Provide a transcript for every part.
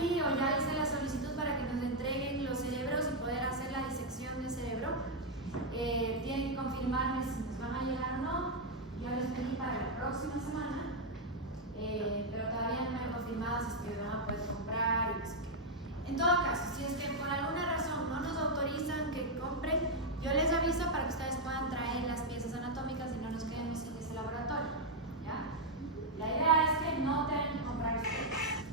pedí o ya hice la solicitud para que nos entreguen los cerebros y poder hacer la disección del cerebro. Tienen que confirmarme si nos van a llegar o no. Yo les pedí para la próxima semana, pero todavía no me han confirmado si es que van a poder comprar y no sé qué. En todo caso, si es que por alguna razón no nos autorizan que compren, yo les aviso para que ustedes puedan traer las piezas anatómicas y no nos quedemos sin ese laboratorio, ¿ya? La idea es que no tengan que comprar ustedes,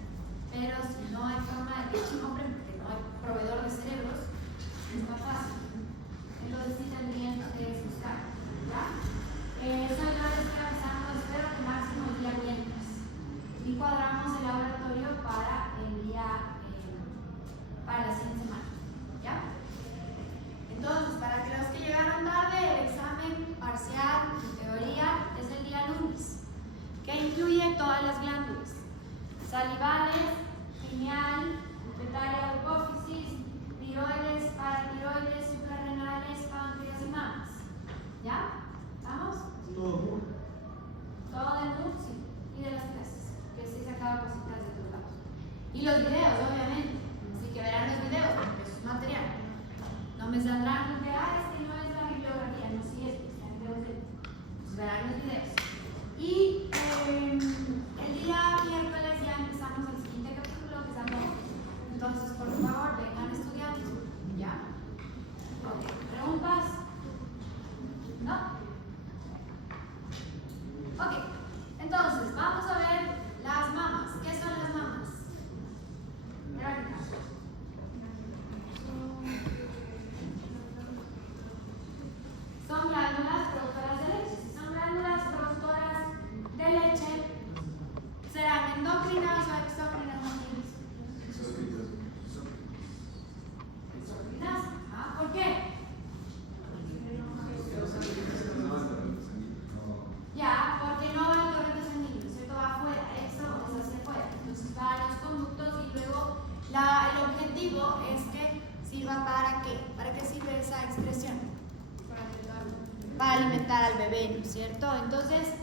pero si no hay forma de que ellos compren porque no hay proveedor de cerebros, es más fácil. Entonces sí tendrían ustedes buscar, ¿ya? Eso yo les estoy avisando, espero que máximo el día viernes. Y cuadramos el laboratorio para el día, para la siguiente semana, ¿ya? Entonces, para que los que llegaron tarde, el examen parcial de teoría es el día lunes, que incluye todas las glándulas salivales, pineal, pituitaria, hipófisis, tiroides, paratiroides, suprarrenales, páncreas y mamas. ¿Ya? ¿Vamos? Todo. Todo del MUC, sí. Y de las clases, que sí sacaba cositas de todos lados. Y los videos, obviamente. Así que verán los videos, porque eso es material. No me saldrán los de, este no es la bibliografía, no, sí es, está en videos de. Pues verán los videos. Y el día miércoles ya empezamos el siguiente capítulo, que es algo. Entonces, por favor, vengan estudiantes. ¿Ya? Ok. ¿Preguntas? ¿No? Ok, entonces vamos a ver las mamas. ¿Qué son las mamas? Verónica. Son glándulas productoras de leche. Si son glándulas productoras de leche, ¿serán endocrinas o exócrinas? Exócrinas. ¿Por qué? Ya, porque no va al torrente sanguíneo, ¿cierto? Va afuera, esto es hacia afuera. Entonces va a los conductos y luego el objetivo es que sirva para qué. ¿Para qué sirve esa excreción? Para alimentar al bebé, ¿no es cierto? Entonces,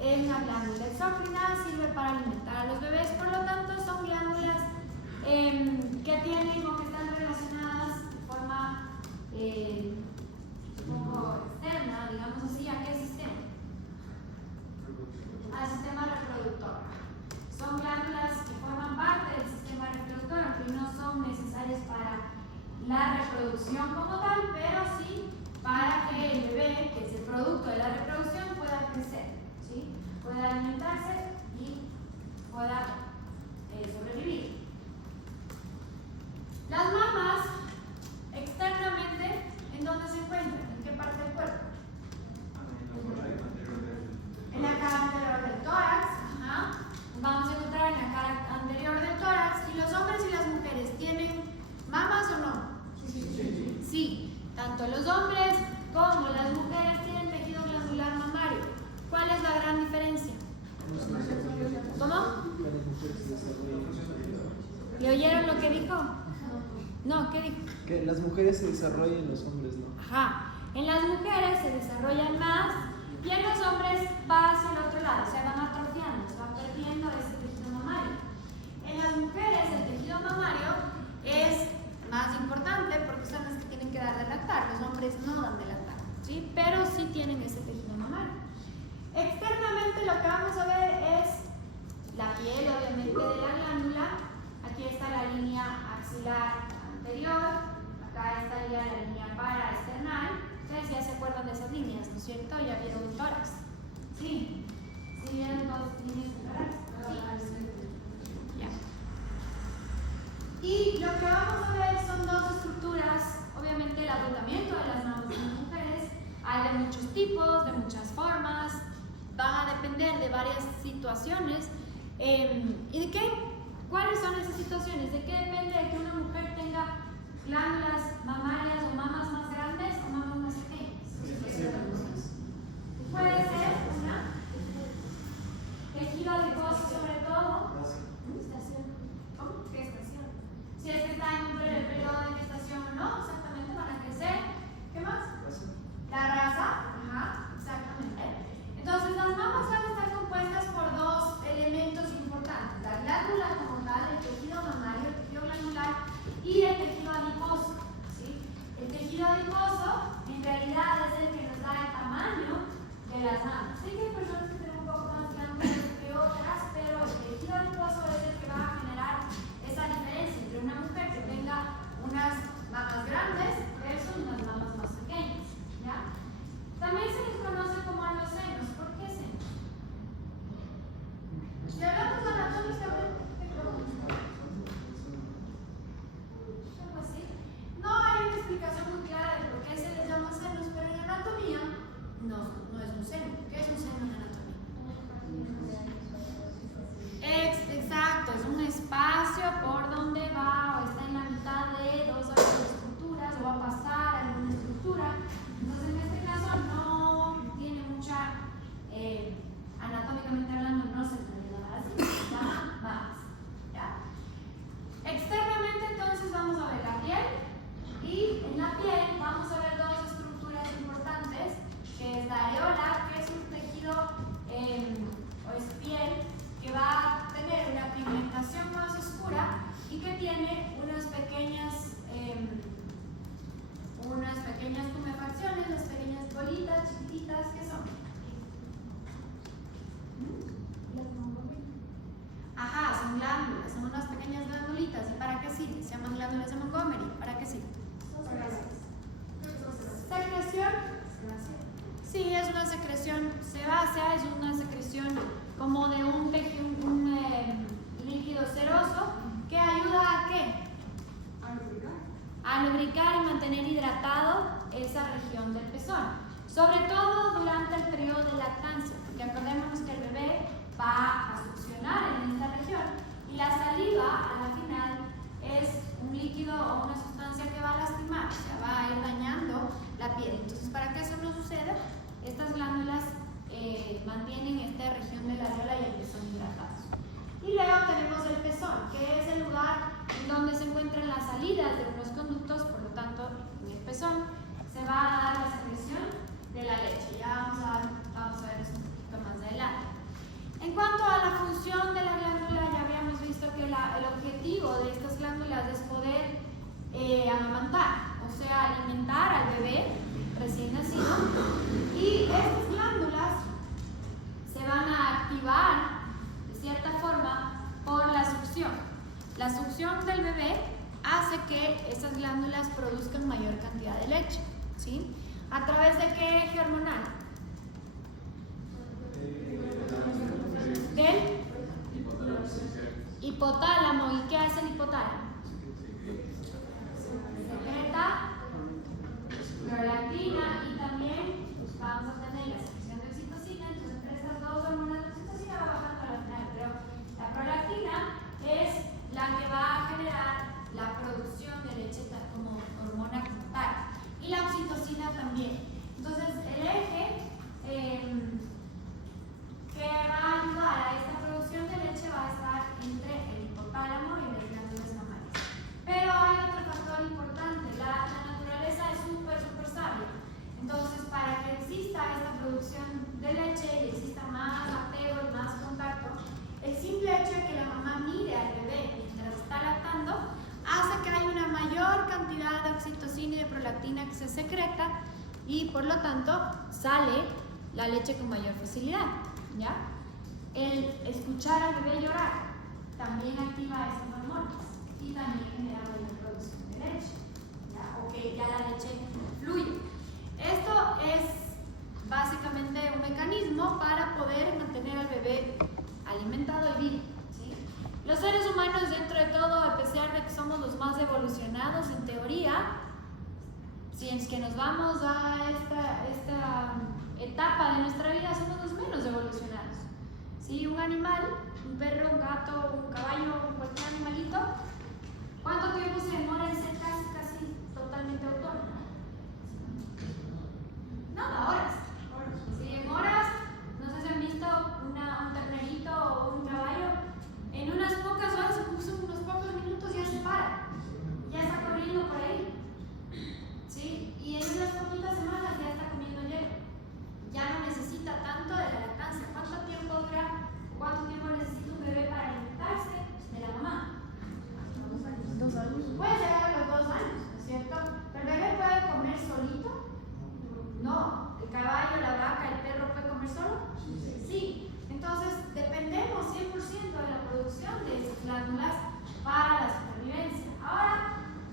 una glándula exócrina sirve para alimentar a los bebés, por lo tanto son glándulas que tienen o que están relacionadas de forma un poco externa, digamos así, ¿a qué sistema? Al sistema reproductor. Son glándulas que forman parte del sistema reproductor, aunque no son necesarias para la reproducción como tal, pero sí para que el bebé, que es el producto de la reproducción, pueda crecer, ¿sí? Pueda alimentarse y pueda sobrevivir. Las mamas, externamente, ¿en dónde se encuentran? ¿En qué parte del cuerpo? En la cara anterior del tórax, ajá. Vamos a encontrar en la cara anterior del tórax. ¿Y los hombres y las mujeres tienen mamas o no? Sí. Tanto los hombres como las mujeres tienen tejido glandular mamario. ¿Cuál es la gran diferencia? ¿Cómo? ¿Le oyeron lo que dijo? No, ¿qué dijo? Que las mujeres se desarrollan, los hombres no. Ajá. En las mujeres se desarrollan más y en los hombres va hacia el otro lado, se van atrofiando, se va perdiendo ese tejido mamario. En las mujeres el tejido mamario es más importante porque son las que tienen que dar de lactar, los hombres no dan de lactar, ¿sí? Pero sí tienen ese tejido mamario. Externamente lo que vamos a ver es la piel, obviamente, de la glándula. Aquí está la línea axilar anterior, acá estaría la línea paraesternal. Ustedes ya se acuerdan de esas líneas, ¿no es cierto? Ya vieron un tórax. Sí. ¿Sí vieron dos líneas de tórax? Sí. Ya. Y lo que vamos a ver son dos estructuras. Obviamente el agotamiento de las mamas de las mujeres. Hay de muchos tipos, de muchas formas. Van a depender de varias situaciones. ¿Y de qué? ¿Cuáles son esas situaciones? ¿De qué depende de que una mujer tenga glándulas mamarias o mamas más grandes o mamas más pequeñas? Puede ser una tejido adiposo sobre todo. Gestación. ¿Cómo? Gestación. Si es que está en un periodo de gestación o no, exactamente, van a crecer. ¿Qué más? La raza. Ajá, exactamente. Entonces las mamas van a estar compuestas por dos elementos importantes. La glándula como tal, el tejido mamario, unas pequeñas tumefacciones, las pequeñas bolitas chiquititas que son. Ajá, son glándulas, son unas pequeñas glandulitas. ¿Y para qué sirven? Se llaman glándulas de Montgomery. ¿Para qué sirven? ¿Secreción? Sí, es una secreción sebácea, es una secreción como de un líquido ceroso que ayuda a ¿qué? A lubricar y mantener hidratado esa región del pezón, sobre todo durante el periodo de lactancia, porque acordémonos que el bebé va a succionar en esta región y la saliva a la final es un líquido o una sustancia que va a lastimar, o sea, va a ir dañando la piel. Entonces, para que eso no suceda, estas glándulas mantienen esta región de la areola y el pezón hidratados. Y luego tenemos el pezón, que es el lugar en donde se encuentran las salidas de unos conductos, por lo tanto, en el pezón se va a dar la secreción de la leche. Ya vamos a ver eso un poquito más adelante. En cuanto a la función de la glándula, ya habíamos visto que el objetivo de estas glándulas es poder amamantar, o sea, alimentar al bebé recién nacido. Y estas glándulas se van a activar de cierta forma por la succión. La succión del bebé hace que esas glándulas produzcan mayor cantidad de leche, ¿sí? ¿A través de qué eje hormonal? Del hipotálamo. ¿Y qué hace el hipotálamo? Secreta prolactina y también vamos a tener la secreción de oxitocina. Entonces, entre estas dos hormonas, la oxitocina va bajando a la final, pero la prolactina es la que va a generar la producción de leche como hormona como tal, y la oxitocina también. Entonces, el eje que va a ayudar a esta producción de leche va a estar entre el hipotálamo y las glándulas mamarias. Pero hay otro factor importante: la naturaleza es súper sabia. Entonces, para que exista esta producción de leche y exista más apego y más contacto, el simple hecho de que la mamá mire al bebé mientras está lactando hace que haya una mayor cantidad de oxitocina y de prolactina que se secreta y por lo tanto sale la leche con mayor facilidad, ¿ya? El escuchar al bebé llorar también activa esas hormonas y también genera mayor producción de leche, ¿ya? O que ya la leche fluye. Esto es básicamente un mecanismo para poder mantener al bebé alimentado y vivo, ¿sí? Los seres humanos, dentro de todo, a pesar de que somos los más evolucionados en teoría, si es que nos vamos a esta etapa de nuestra vida, somos los menos evolucionados, ¿sí? Un animal, un perro, un gato, un caballo, cualquier animalito, ¿cuánto tiempo se demora en ser casi totalmente autónomo? Nada, horas. Si en horas, no sé si han visto un ternerito o un caballo, en unas pocas horas, unos pocos minutos ya se para, ya está corriendo por ahí, ¿sí? Y en unas poquitas semanas ya está comiendo hielo, ya no necesita tanto de la lactancia. ¿Cuánto tiempo dura, cuánto tiempo necesita un bebé para alimentarse de la mamá? 2 años. Puede llegar a los 2 años, ¿no es cierto? ¿El bebé puede comer solito? No. ¿El caballo, la vaca, el perro puede comer solo? Sí. Entonces, dependemos 100% de la producción de esas glándulas para la supervivencia. Ahora,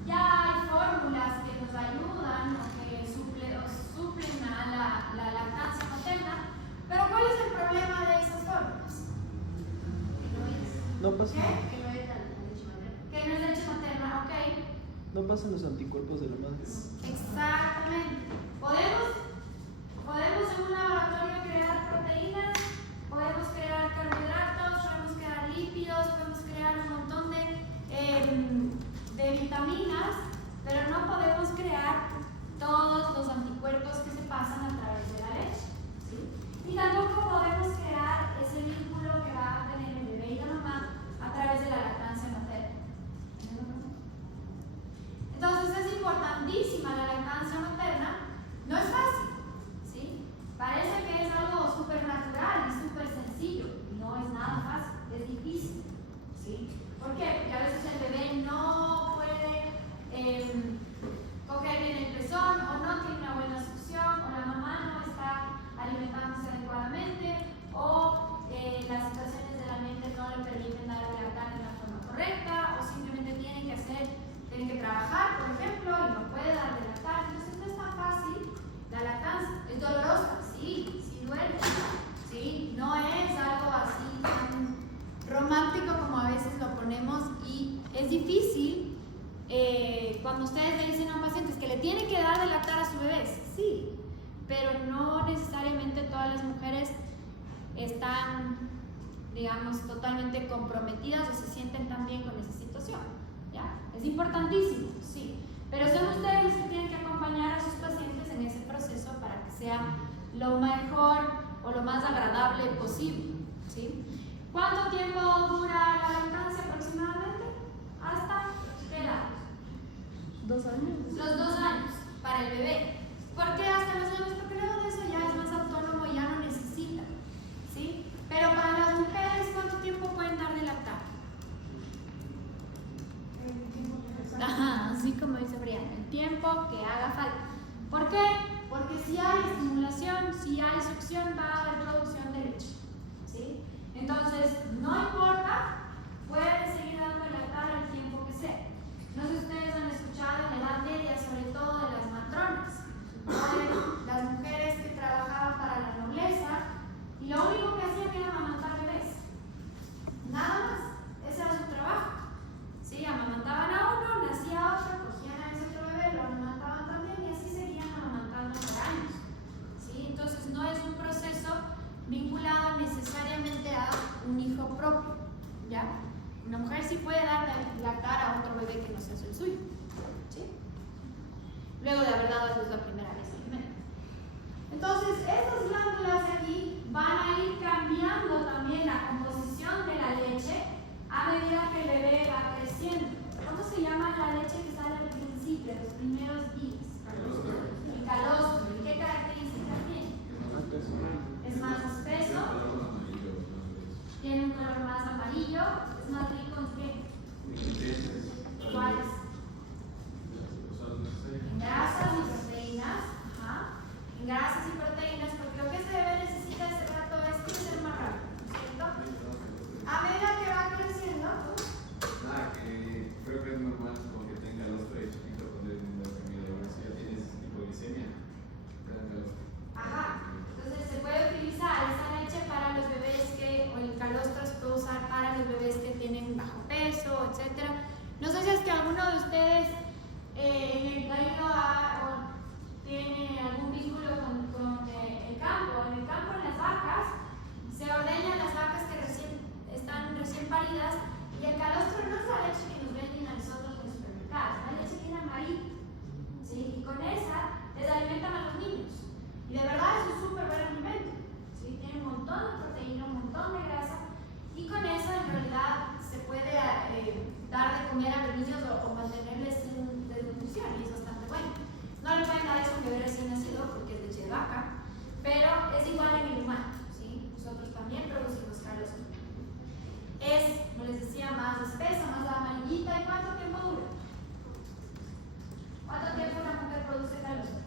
ya hay fórmulas que nos ayudan o que suplen a la lactancia materna, pero ¿cuál es el problema de esas fórmulas? No pasa. ¿Qué? Que no es leche materna, ok. No pasan los anticuerpos de la madre. Exactamente. Podemos en un laboratorio crear proteínas, podemos crear carbohidratos, podemos crear lípidos, podemos crear un montón de vitaminas, pero no podemos crear todos los anticuerpos que se pasan a través de la leche, ¿sí? Y tampoco podemos crear ese vínculo que va a tener el bebé y la mamá a través de la lactancia materna. Entonces es importantísima la lactancia materna. No es fácil, ¿sí? Parece que es algo súper natural y súper sencillo. No es nada fácil, es difícil, ¿sí? ¿Por qué? Porque a veces el bebé no puede tienen que trabajar, por ejemplo, y no puede dar de lactar. Entonces no es tan fácil la lactancia. ¿Es dolorosa? Sí, sí duele. Sí, no es algo así tan romántico como a veces lo ponemos, y es difícil cuando ustedes le dicen a un paciente que le tienen que dar de lactar a su bebé. Sí, pero no necesariamente todas las mujeres están, digamos, totalmente comprometidas o se sienten tan bien con esa situación, ¿ya? Es importantísimo, sí, pero son ustedes los que tienen que acompañar a sus pacientes en ese proceso para que sea lo mejor o lo más agradable posible, ¿sí? ¿Cuánto tiempo dura la lactancia aproximadamente? ¿Hasta qué edad? 2 años. Los 2 años para el bebé. ¿Por qué hasta los 2 años? Porque luego de eso ya es más autónomo y ya no necesita, ¿sí? Pero para las mujeres, ¿cuánto tiempo pueden dar de lactar? Ajá, así como dice Brianna, el tiempo que haga falta. ¿Por qué? Porque si hay estimulación, si hay succión, va a haber producción de leche, ¿sí? Entonces, no importa, pueden seguir dando de lactar el tiempo que sea. No sé si ustedes han escuchado en la Edad Media, sobre todo de las matronas, de las mujeres que trabajaban para la nobleza y lo único que hacían era amamantar bebés. Nada más, ese era su trabajo. ¿Sí? Amamantaban a uno, nacía otro, cogían a ese otro bebé, lo amamantaban también y así seguían amamantando por años. ¿Sí? Entonces no es un proceso vinculado necesariamente a un hijo propio, ¿ya? Una mujer sí puede dar de lactar a otro bebé que no sea el suyo, ¿sí? Luego de haber dado a luz la primera vez alimento. Entonces, estas glándulas aquí van a ir cambiando también la composición de la leche a medida que el bebé va creciendo. ¿Cómo se llama la leche que sale al principio, los primeros días? El calostro. ¿Y qué características tiene? Es más espeso, tiene un color más amarillo, es más rico en qué? ¿Cuáles? En grasas y proteínas. Ajá. En grasas y proteínas, porque lo que ese bebé necesita ese rato es crecer más rápido, ¿cierto? A medida que va creciendo, Nada, que creo que es normal como que tenga calostro y chiquito poner en la comida. Si ya tienes hipoglicemia, te dan calostro. ajá. Entonces se puede utilizar esa leche para los bebés o el calostro se puede usar para los bebés que tienen bajo peso, etc. No sé si es que alguno de ustedes en el reino o tiene algún vínculo con el campo. En el campo, en las vacas, se ordeñan las vacas que están recién paridas y el calostro no es la leche que nos venden a nosotros en los supermercados, la leche tiene amarilla, ¿sí? Y con esa les alimentan a los niños. Y de verdad es un súper buen alimento, ¿sí? Tiene un montón de proteína, un montón de grasa, y con eso en realidad se puede dar de comer a los niños o mantenerles sin desnutrición, y es bastante bueno. No le pueden dar eso a un bebé recién nacido porque es leche de vaca, pero es igual en el humano, ¿sí? Nosotros también producimos calostro. Es, como les decía, más espesa, más amarillita. ¿Y cuánto tiempo dura? ¿Cuánto tiempo una mujer produce calostro?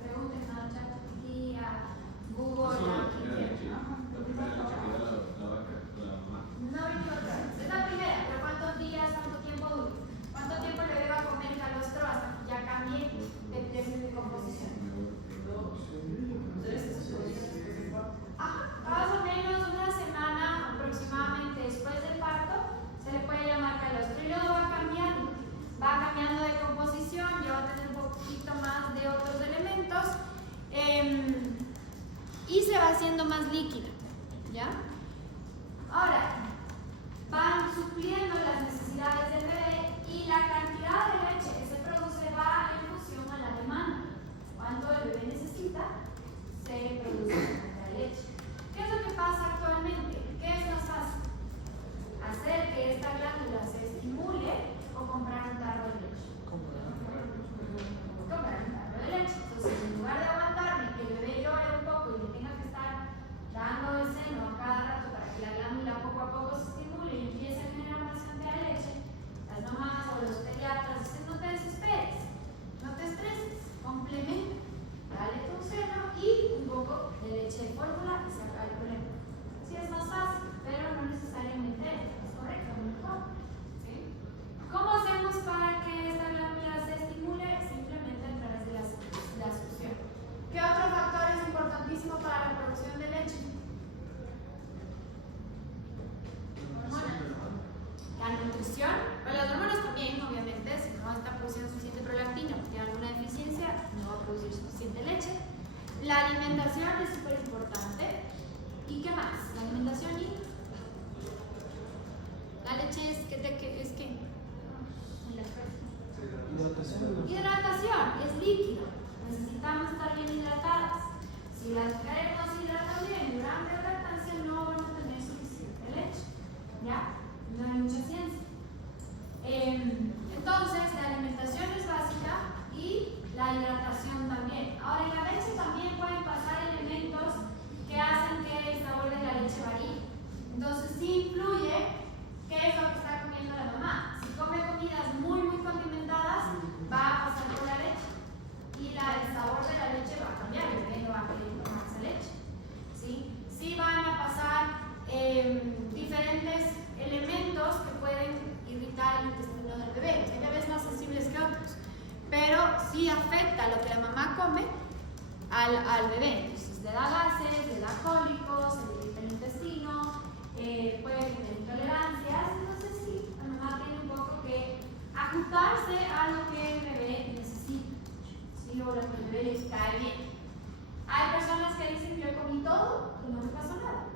Pregunten a ChatGPT, a Google, a quien quieran, ¿no? La primera leche que da la vaca, la mamá. No 24 horas. Es la primera, pero ¿cuántos días, cuánto tiempo dura? ¿Cuánto tiempo le debe comer calostro hasta que ya cambie de composición? Más o menos una semana aproximadamente después del parto se le puede llamar calostro y luego va cambiando de composición, ya va a tener un poquito más de otros elementos y se va haciendo más líquida, ¿ya? Ahora, van supliendo las necesidades del bebé y la cantidad de leche que se produce va en función a la demanda. Cuánto el bebé necesita, se produce la leche. ¿Qué es lo que pasa actualmente? ¿Qué es más fácil? ¿Hacer que esta glándula se estimule o comprar un tarro de leche? Comprar un tarro de leche. Entonces, en lugar de aguantarme que el bebé llore un poco y le tenga que estar dando alimentación es súper importante. ¿Y qué más? La alimentación y la leche es que hidratación, es líquido. Necesitamos estar bien hidratadas. Si las mujeres no se hidratan bien durante la lactancia, no van a tener suficiente leche. ¿Ya? No hay mucha ciencia. Entonces, la alimentación es básica y la hidratación también. Ahora, en la leche también pueden pasar elementos que hacen que el sabor de la leche varíe. Entonces, sí influye qué es lo que está comiendo la mamá. Si come comidas muy condimentadas, va a pasar por la leche. Y el sabor de la leche va a cambiar, el bebé no va a querer tomar esa leche. ¿Sí? Sí van a pasar diferentes elementos que pueden irritar el intestino del bebé. Hay bebés más sensibles que otros, pero sí afecta lo que la mamá come al bebé. Entonces le da gases, le da cólicos, se le irrita el intestino, puede tener intolerancias. Entonces sí, la mamá tiene un poco que ajustarse a lo que el bebé necesita, ¿sí? O lo que el bebé les cae bien. Hay personas que dicen que yo comí todo y no me pasó nada.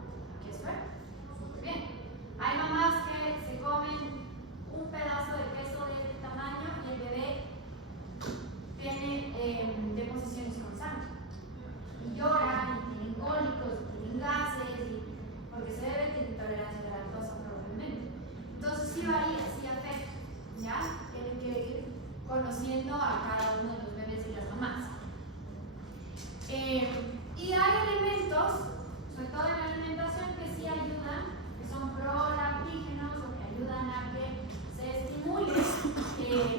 ¿Qué es verdad? Muy bien. Hay mamás que se comen un pedazo de queso de este tamaño y el bebé tiene deposiciones con sangre. Y lloran, y tienen cólicos, y tienen gases, porque se debe tener intolerancia a la lactosa probablemente. Entonces sí varía, sí afecta. ¿Ya? Tienen que ir conociendo a cada uno de los bebés y las mamás. Y hay alimentos, sobre todo en la alimentación, que sí ayudan, que son prolactígenos o que ayudan a que se estimule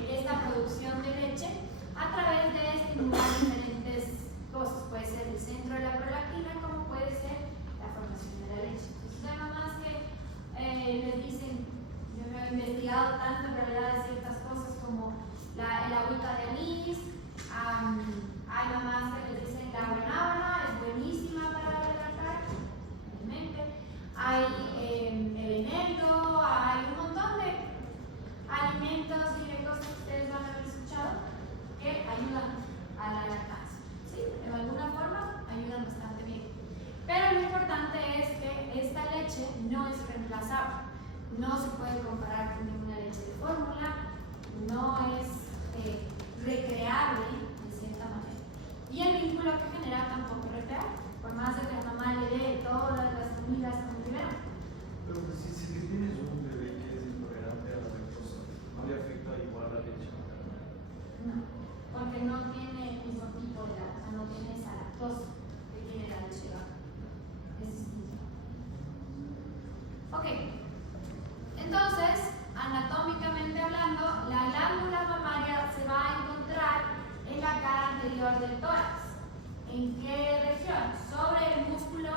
esta producción de leche a través de estimular diferentes cosas. Puede ser el centro de la prolactina, como puede ser la formación de la leche. Entonces hay mamás que les dicen, yo no he investigado tanto en realidad de ciertas cosas como el agüita de anís. Hay mamás que les dicen la guanábana es buenísima para lactar, obviamente. Hay el eneldo, hay un montón de alimentos y de cosas que ustedes van a haber escuchado que ayudan a la lactancia. ¿Sí? De alguna forma ayudan bastante bien. Pero lo importante es que esta leche no es reemplazable. No se puede comparar con ninguna leche de fórmula, no es recreable de cierta manera. Y el vínculo que genera tampoco es recreable, por más de que la mamá le dé todas las comidas como primero. Pero pues, si tienes un bebé que es intolerante a la lactosa, ¿no le afecta igual la leche materna? No, porque no tiene el mismo tipo de lactosa, no tiene esa lactosa que tiene la leche de vaca. Es distinto. Ok. Entonces, anatómicamente hablando, la glándula mamaria se va a encontrar en la cara anterior del tórax. ¿En qué región? Sobre el músculo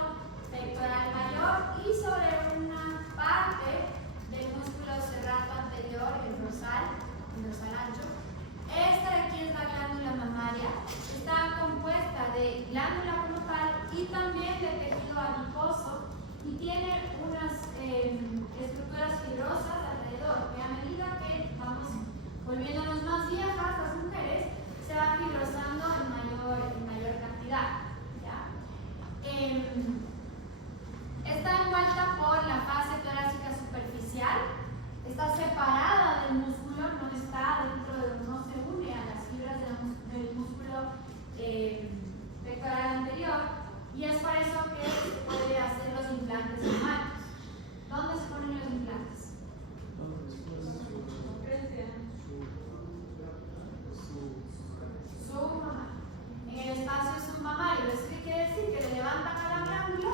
pectoral mayor y sobre una parte del músculo serrato anterior, el dorsal ancho. Esta de aquí es la glándula mamaria. Está compuesta de glándula como tal y también de tejido adiposo y tiene unas estructuras fibrosas alrededor, que a medida que vamos volviéndonos más viejas, las mujeres se van fibrosando en mayor cantidad. ¿Ya? Está envuelta por la fase torácica superficial, está separada del músculo, no se une a las fibras del músculo pectoral anterior, y es por eso que se puede hacer los implantes mamarios. ¿Dónde se ponen los implantes? En el espacio submamario. ¿Eso qué quiere decir? Que le levantan a la glándula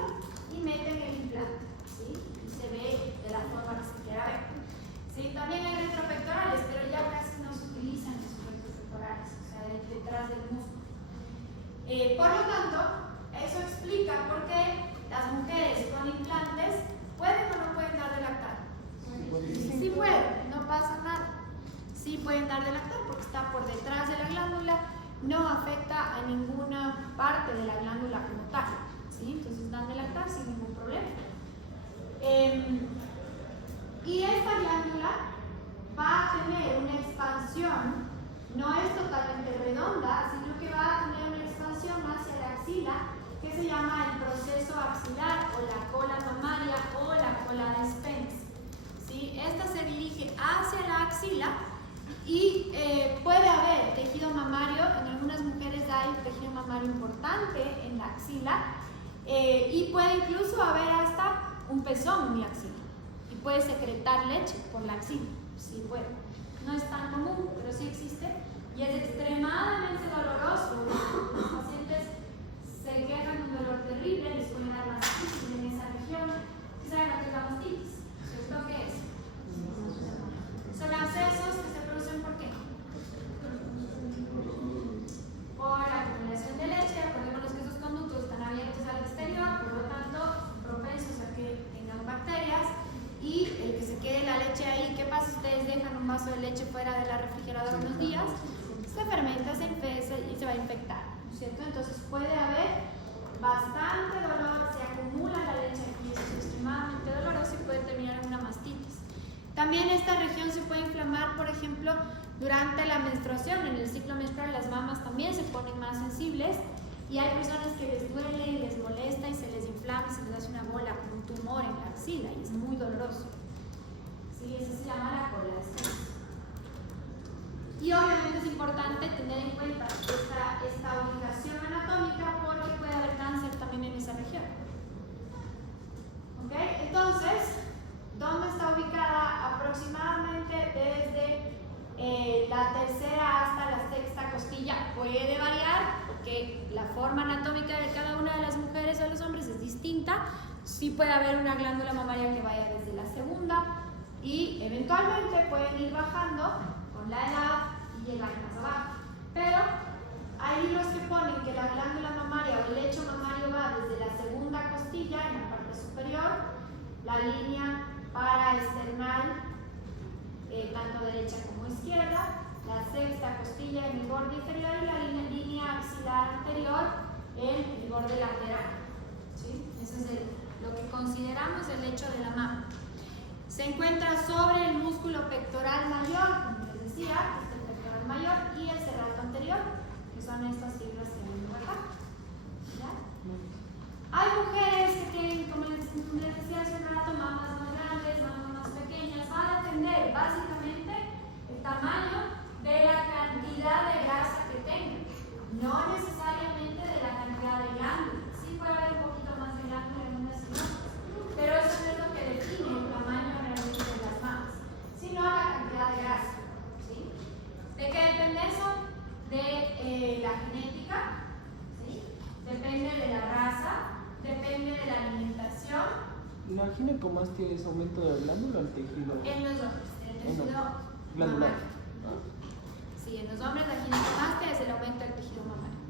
y meten el implante, ¿sí? Y se ve de la forma que se quiera ver. ¿Sí? También hay retropectorales, pero ya casi no se utilizan los retropectorales, o sea, detrás del músculo. Por lo tanto, eso explica por qué las mujeres con implantes pueden o no pueden dar de lactar. Sí pueden, no pasa nada. Sí pueden dar de lactar porque está por detrás de la glándula, no afecta a ninguna parte de la glándula como tal. ¿Sí? Entonces dan de lactar sin ningún problema. Y esta glándula va a tener una expansión, no es totalmente redonda, sino que va a tener una expansión hacia la axila que se se llama el proceso axilar o la cola mamaria o la cola de Spence. ¿Sí? Esta se dirige hacia la axila y puede haber tejido mamario. En algunas mujeres hay tejido mamario importante en la axila y puede incluso haber hasta un pezón en la axila y puede secretar leche por la axila. Sí, puede. No es tan común, pero sí existe y es extremadamente doloroso. Los pacientes se quejan de un dolor terrible, les pueden dar mastitis en esa región. ¿Sí saben lo que es la mastitis? ¿Cierto que es? Son abscesos que se producen ¿por qué? Por la acumulación de leche. Acordémonos que esos conductos están abiertos al exterior, por lo tanto propensos a que tengan bacterias y el que se quede la leche ahí. ¿Qué pasa si ustedes dejan un vaso de leche fuera de la refrigeradora unos días? Se fermenta, se infecta y se va a infectar, ¿cierto? Entonces puede haber bastante dolor, se acumula la leche aquí, eso es extremadamente doloroso y puede terminar en una mastitis. También esta región se puede inflamar, por ejemplo, durante la menstruación. En el ciclo menstrual las mamas también se ponen más sensibles y hay personas que les duele y les molesta y se les inflama y se les hace una bola como un tumor en la axila y es muy doloroso. Sí, eso se llama la cola de Spence. Y obviamente es importante tener en cuenta esta ubicación anatómica porque puede haber cáncer también en esa región. ¿Ok? Entonces, ¿dónde está ubicada? Aproximadamente desde la tercera hasta la sexta costilla. Puede variar porque la forma anatómica de cada una de las mujeres o los hombres es distinta. Sí puede haber una glándula mamaria que vaya desde la segunda y eventualmente pueden ir bajando con la edad y llegar más abajo. Pero hay libros que ponen que la glándula mamaria o el lecho mamario va desde la segunda costilla en la parte superior, la línea paraesternal, tanto derecha como izquierda, la sexta costilla en el borde inferior y la línea axilar anterior en el borde lateral. ¿Sí? Eso es lo que consideramos el lecho de la mama. Se encuentra sobre el músculo pectoral mayor, como les decía, este es el pectoral mayor y el serrato anterior, que son estas siglas que ven acá. ¿Ya? Hay mujeres que tienen, como les decía hace un rato, mamas más grandes, mamas más pequeñas. Va a depender básicamente el tamaño de la cantidad de grasa que tengan, no necesariamente de la cantidad de glándulas. Sí puede haber un poquito más de glándulas en unas y otras, pero eso no es lo que define el tamaño realmente de las mamas, sino la cantidad de grasa. ¿Sí? ¿De qué depende eso? De la genética, ¿sí? Depende de la raza, depende de la alimentación. ¿La ginecomastia es aumento de la glándula o el tejido? En los hombres, el tejido glandular. mamario. Sí, en los hombres la ginecomastia es el aumento del tejido mamario.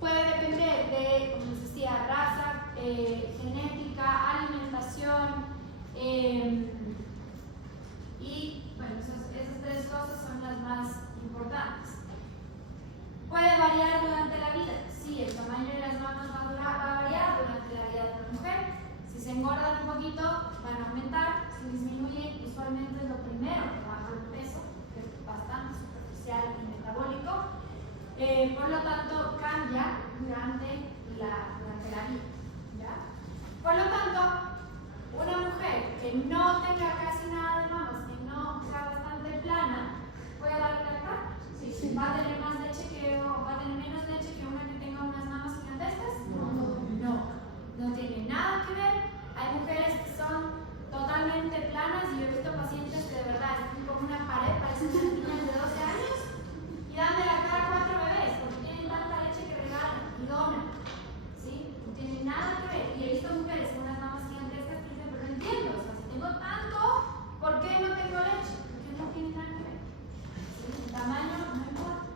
Puede depender de, como les decía, raza, genética, alimentación y bueno, esas tres cosas son las más importantes. Puede variar durante la vida. Sí, el tamaño de las mamas va a variar durante la vida de una mujer. Si se engordan un poquito, van a aumentar. Si disminuyen, usualmente es lo primero que baja el peso, que es bastante superficial y metabólico. Por lo tanto, cambia durante la vida. ¿Ya? Por lo tanto, una mujer que no tenga casi nada de mamas, que no sea bastante plana, ¿puede darle la cara? Sí. ¿Va a tener más leche va a tener menos leche que una que tenga unas mamas gigantescas? No tiene nada que ver. Hay mujeres que son totalmente planas y yo he visto pacientes que de verdad están como una pared, parecen niñas de 12 años y dan de la cara a 4 bebés porque tienen tanta leche que regalan y donan. ¿Sí? No tiene nada que ver. Y he visto mujeres con unas mamas gigantescas que dicen, pero no entiendo, o sea, si tengo tanto, ¿por qué no tengo leche? Porque no tiene nada que ver. ¿Sí? El tamaño no importa.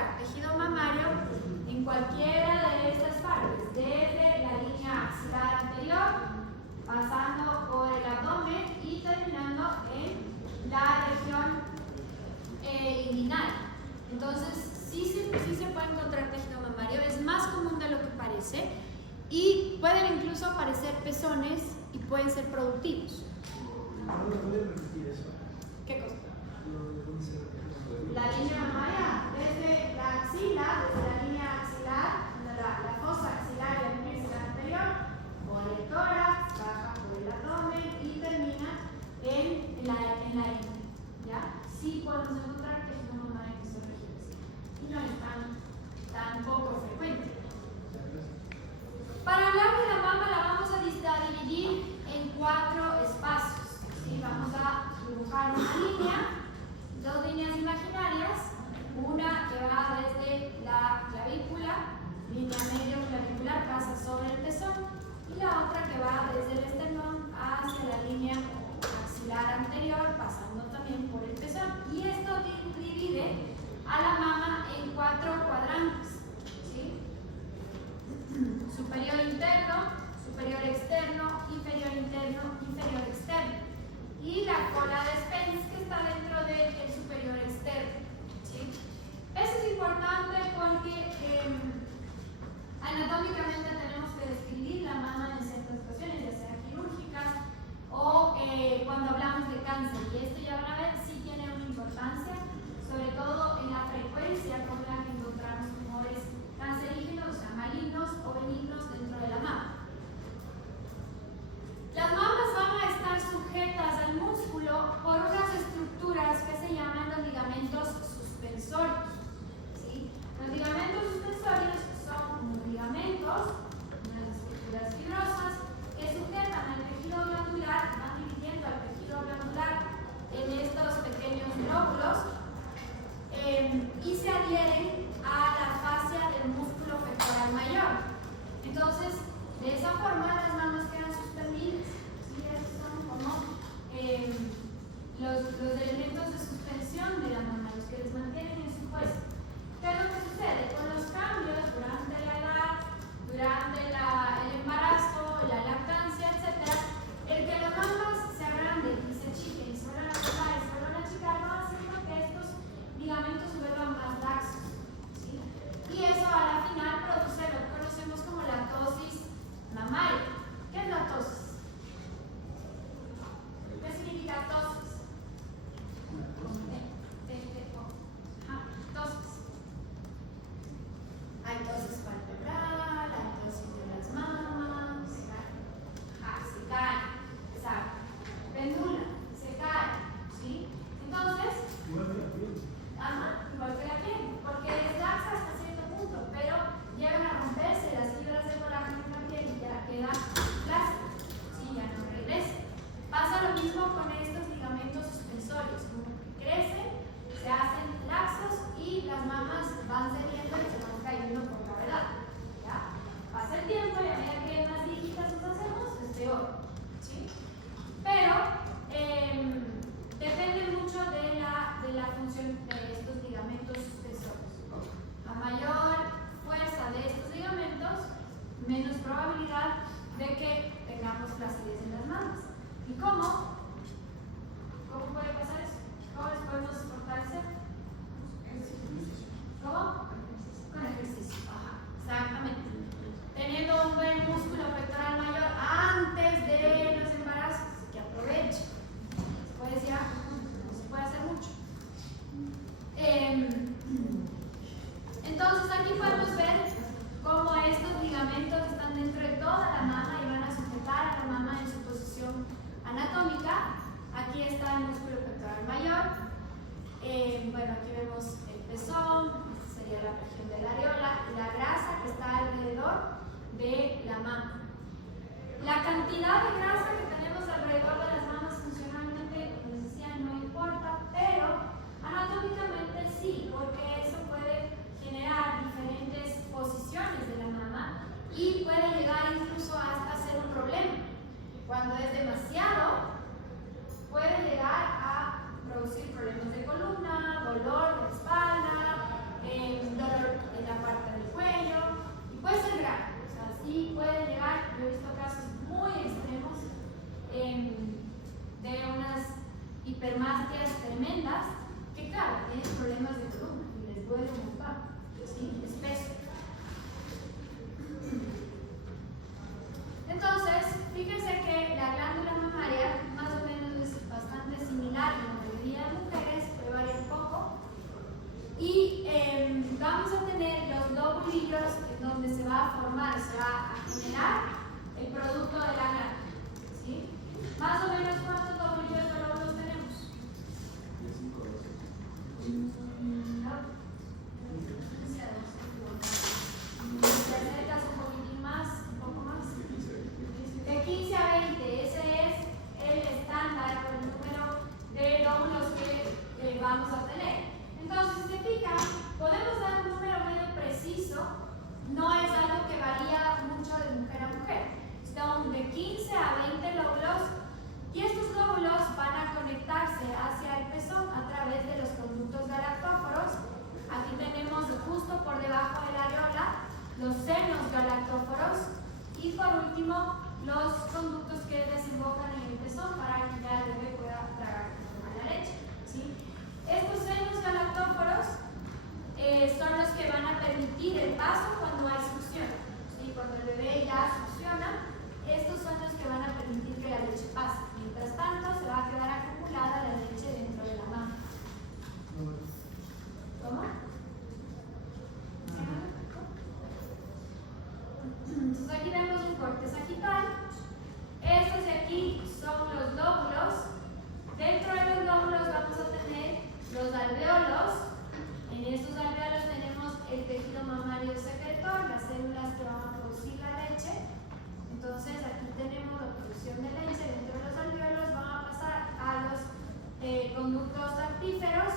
encontrar tejido mamario en cualquiera de estas partes, desde la línea axilar anterior, pasando por el abdomen y terminando en la región inguinal. Entonces, sí se puede encontrar tejido mamario, es más común de lo que parece, y pueden incluso aparecer pezones y pueden ser productivos. ¿Puedes repetir eso? ¿Qué cosa? ¿Dónde se repite? La línea mamaria, desde la axila, desde la línea axilar, la fosa axilar y la línea axilar anterior, por el tórax, baja por el abdomen y termina en la ingle, ¿ya? Sí podemos encontrar tejido mamario en estas regiones y no es tan poco frecuente. Para hablar de la mama la vamos a dividir en 4 espacios, ¿sí? Vamos a dibujar una línea, 2 líneas imaginarias, una que va desde la clavícula, línea medio clavicular, pasa sobre el pezón, y la otra que va desde el esternón hacia la línea axilar anterior, pasando también por el pezón. Y esto divide a la mama en 4 cuadrantes, ¿sí? Superior interno, superior externo, inferior interno, inferior externo. Y la cola de Spence que está dentro del superior externo, ¿sí? Eso es importante porque anatómicamente tenemos que describir la mama en ciertas situaciones, ya sea quirúrgicas o cuando hablamos de cáncer. Y esto ya van a ver sí tiene una importancia, sobre todo en la frecuencia con la que encontramos tumores cancerígenos, o sea, malignos o benignos dentro de la mama. Las mamas van a estar sujetas al músculo por unas estructuras que se llaman los ligamentos suspensorios, ¿sí? Los ligamentos suspensorios son unos ligamentos, unas estructuras fibrosas que sujetan al tejido glandular, van dividiendo al tejido glandular en estos pequeños glóbulos y se adhieren a la fascia del músculo pectoral mayor. Entonces, de esa forma las mamas quedan suspendidas. ¿Sí? Esos son como los elementos de suspensión de la mama, los que les mantienen en su puesto. ¿Qué es lo que sucede? Con los cambios durante la edad, durante el embarazo, la lactancia, etc., el que las mamas se agranden y se achiquen y se vuelvan a achicar y se vuelvan a achicar va haciendo que estos ligamentos se vuelvan más laxos, ¿sí? Y eso a la final produce lo que conocemos como lactosis mamaria. ¿Qué es lactosis? ¿Qué significa tosis? Tosis. Hay tosis palpebral, hay tosis de las mamas, se cae, exacto. Pendula, se cae, ¿sí? Entonces, igual que la piel, porque es laxa hasta cierto punto, pero llegan a romperse las fibras de colágeno en la piel y ya queda plástica, ¿sí? Ya no regresa. Pasa lo mismo con estos ligamentos suspensorios, como que crecen, se hacen laxos y las mamas van cediendo y se van cayendo por gravedad, ¿ya? Pasa el tiempo y a medida que más viejitas nos hacemos, es peor, ¿sí? Pero depende mucho de la función de estos ligamentos suspensorios. A mayor fuerza de estos ligamentos, menos probabilidad de que tengamos flacidez en las mamas. ¿Y cómo? ¿Cómo puede pasar eso? ¿Cómo les podemos fortalecer? ¿Cómo? Con ejercicio. Ajá, exactamente. Teniendo un buen músculo pectoral mayor antes de los embarazos, que aproveche. Después ya no se puede hacer mucho. Entonces aquí podemos ver cómo estos ligamentos están dentro de toda la mama y van a sujetar a la mama en su posición anatómica. Aquí está el músculo pectoral mayor. Bueno, aquí vemos el pezón, esta sería la región de la areola y la grasa que está alrededor de la mama. La cantidad de grasa que tenemos alrededor de las mamas funcionalmente, como les decía, no importa, pero anatómicamente sí, porque eso puede generar diferentes posiciones de la mama y puede llegar incluso hasta ser un problema. Cuando es demasiado, puede llegar a producir problemas de columna, dolor de espalda, cuello, y puede ser grave, o sea, sí puede llegar, yo he visto casos muy extremos de unas hipermastias tremendas que claro, tienen problemas de columna y les duele un montón, ¿sí? Es peso. Entonces, fíjense que la glándula mamaria más o menos es bastante similar en la mayoría de mujeres, puede variar un poco. Y vamos a tener los lóbulos en donde se va a formar, se va a generar el producto de la glándula. ¿Sí? Más o menos, ¿cuántos lóbulos tenemos? ¿Te acercas un poquitín más, un poco más? De 15 a 20, ese es el estándar o el número de lóbulos que vamos a tener. Entonces, si se fijan, podemos dar un número medio preciso, no es algo que varía mucho de mujer a mujer. Son de 15 a 20 lóbulos y estos lóbulos van a conectarse hacia el pezón a través de los conductos galactóforos. Aquí tenemos justo por debajo de la areola los senos galactóforos y por último los conductos que desembocan en el pezón para que ya el bebé pueda tragar la leche. ¿Sí? Estos senos galactóforos son los que van a permitir el paso cuando hay succión. ¿Sí? Cuando el bebé ya succiona, estos son los que van a permitir que la leche pase. Mientras tanto, se va a quedar acumulada la leche dentro de la mama. ¿Cómo? Entonces aquí vemos un corte sagital. Estos de aquí son los lóbulos. Dentro de los lóbulos vamos a tener los alvéolos. En estos alvéolos tenemos el tejido mamario secretor, las células que van a producir la leche. Entonces aquí tenemos la producción de leche. Dentro de los alvéolos van a pasar a los conductos lactíferos.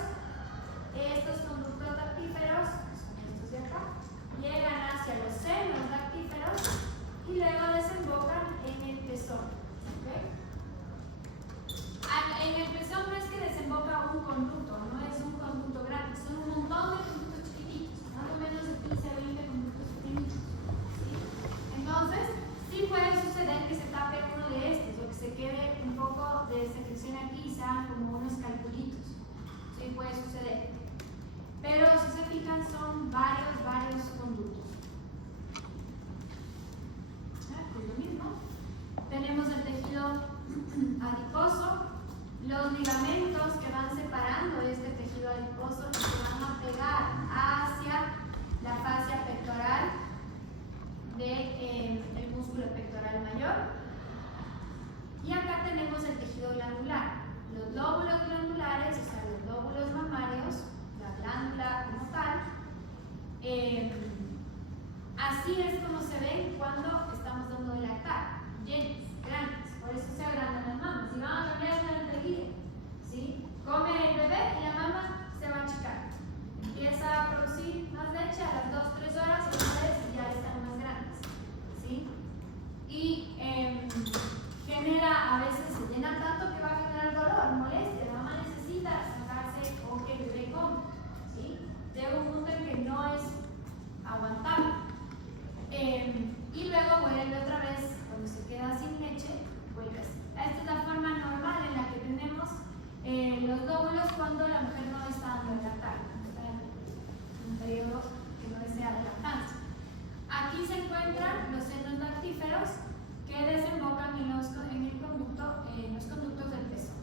Estos conductos lactíferos, que son estos de acá, llegan hacia los senos lactíferos y luego desembocan en el pezón. ¿Okay? En el pezón no es que desemboca un conducto, no es un conducto grande, son un montón de conductos chiquititos, más o menos de 15 a 20 conductos pequeñitos. ¿Sí? Entonces, sí puede suceder que se tape uno de estos o que se quede un poco de secreción aquí y sean como unos calculitos. Sí puede suceder. Pero si se fijan son varios conductos. Es lo mismo. Tenemos el tejido adiposo, los ligamentos que van separando este tejido adiposo y se van a pegar hacia la fascia pectoral del músculo pectoral mayor. Y acá tenemos el tejido glandular, los lóbulos glandulares, o sea, los lóbulos mamarios, la glándula como tal. Así es como se ven cuando estamos dando de lactar, llenos, grandes, por eso se agrandan las mamas. Y vamos a cambiar la enseguida, ¿sí? Come el bebé y la mama se va a achicar. Empieza a producir más leche a las 2-3 horas y otra vez ya están más grandes, ¿sí? Y genera, a veces se llena tanto que va a generar dolor, molestia. La mamá necesita sacarse o que el bebé come, ¿sí? Llega un punto en que no es aguantable. Y luego vuelve otra vez, cuando se queda sin leche, vuelve así. Esta es la forma normal en la que tenemos los lóbulos cuando la mujer no está dando el lactar, está en un periodo que no desea de lactancia. Aquí se encuentran los senos lactíferos que desembocan en los conductos del pezón.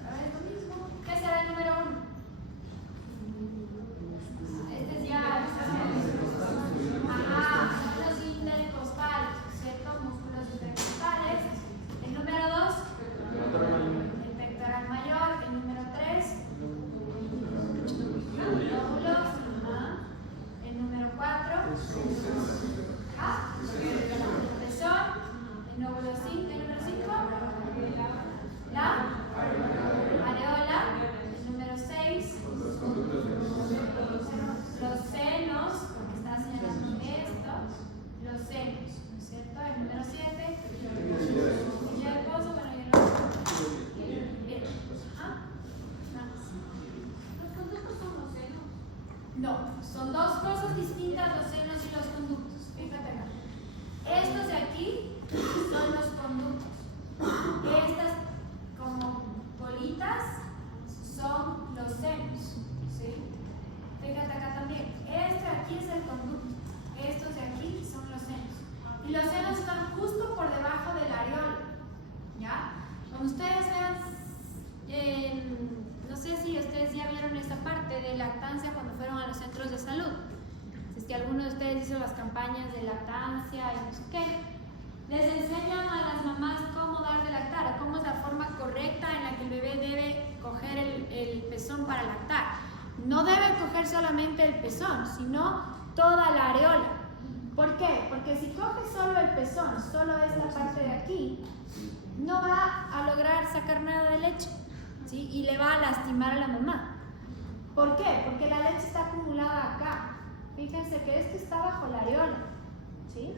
Otra vez lo mismo. ¿Qué será el número 1? Este es ya los intercostales, ¿cierto? Músculos intercostales. El número 2, el pectoral mayor. El número 3, lóbulos. El número 4, el pezón. El número 5, la areola. El número 6, los senos, porque está señalando esto, los senos, ¿no es cierto? El número 7, el esposo, bueno, yo no sé. ¿Los conductos son los senos? No, son ustedes vean, no sé si ustedes ya vieron esta parte de lactancia cuando fueron a los centros de salud. Si es que alguno de ustedes hizo las campañas de lactancia y no sé qué, les enseñan a las mamás cómo dar de lactar, cómo es la forma correcta en la que el bebé debe coger el pezón para lactar. No debe coger solamente el pezón, sino toda la areola. ¿Por qué? Porque si coge solo el pezón, solo esta parte de aquí, no va a lograr sacar nada de leche, ¿sí? Y le va a lastimar a la mamá. ¿Por qué? Porque la leche está acumulada acá. Fíjense que esto está bajo la areola, ¿sí?